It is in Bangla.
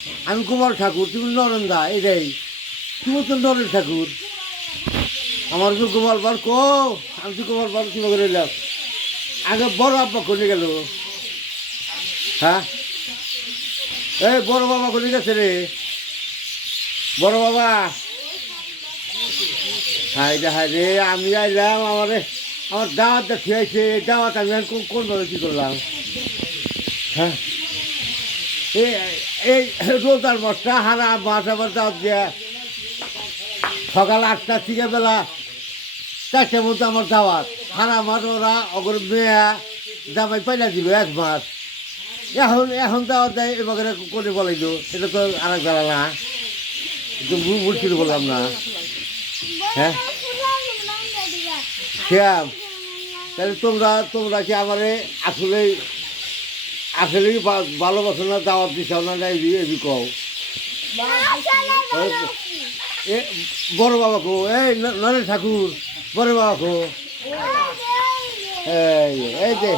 আমি গোপাল ঠাকুর, তুমি নরেন্দা, এটাই তুমি তো নরেন ঠাকুর। আমার তো গোপাল বার কো, আমি তো গোপাল বার কিভাবে করে এলাম। আগে বড় আব্বা কোনে গেল? হ্যাঁ, এই বড় বাবা কোনে গেছে রে? বড় বাবা, হাই রে হাই রে, আমি আইলাম, আমার দাওয়াত দেখিয়েছে, দাওয়াত আমি আর কোনভাবে কী করলাম? হ্যাঁ, এই এই রোজার মাছটা হারা মাছ আবার দাওয়াত দেয়া সকাল 8টার থেকে বেলা 4টার মধ্যে আমার দাওয়াত, হারা মাছ ওরা অগর মেয়া জামাই পাইলা দিল 1 মাস। এখন দাওয়াত দেয় এবার করে বলাইল, এটা তো আর এক বেলা না, একটু ভুল শুরু করলাম না। হ্যাঁ শ্যাম, তাহলে তোমরা কি আমারে আসলেই ভালোবাসো না, দাওয়াত দিছাও না, এবি কও। এ বড় বাবা কো, এই নরেন ঠাকুর, বড় বাবা কো, এই যে